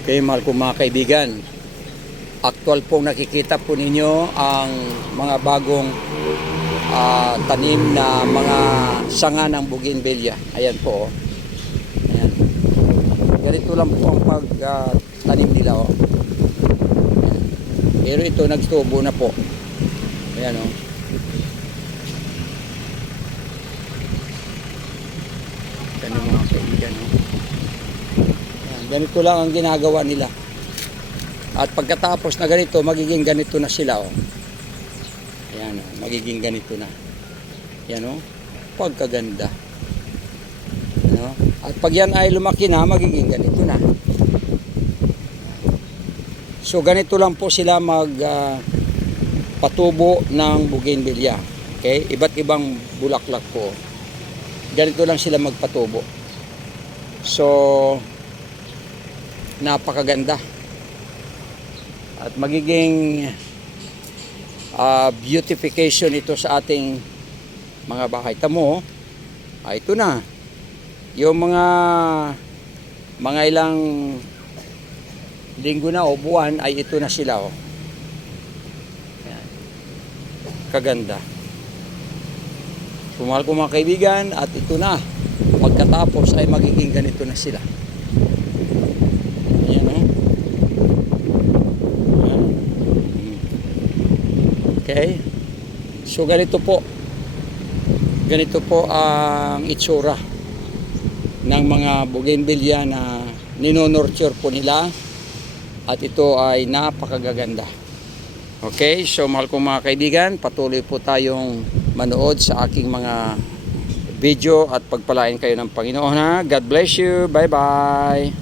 Okay, mahal kong mga kaibigan, aktual pong nakikita po ninyo ang mga bagong tanim na mga sanga ng bougainvillea. Ayan po. Ayan. Ganito lang po ang pagtanim nila. Ayan. Pero ito nagtubo na po. Ayan o. Ganito mga kaibigan o. Ganito lang ang ginagawa nila. At pagkatapos na ganito, magiging ganito na sila. Oh. Ayan, oh, magiging ganito na. Ayan, oh, pagkaganda. Ano? At pag yan ay lumaki na, magiging ganito na. So, ganito lang po sila patubo ng bougainvillea. Okay? Iba't ibang bulaklak po. Ganito lang sila magpatubo. So, napakaganda at magiging beautification ito sa ating mga bahay. Tamo, ito na yung mga ilang linggo na o buwan ay ito na sila. Oh. Ayan. Kaganda. Sumahal ko mga kaibigan, at ito na pagkatapos ay magiging ganito na sila. Okay? So ganito po ang itsura ng mga bougainvillea na ninonurture po nila, at ito ay napakagaganda. Okay? So mahal kong mga kaibigan, patuloy po tayong manood sa aking mga video at pagpalain kayo ng Panginoon, ha? God bless you. Bye bye.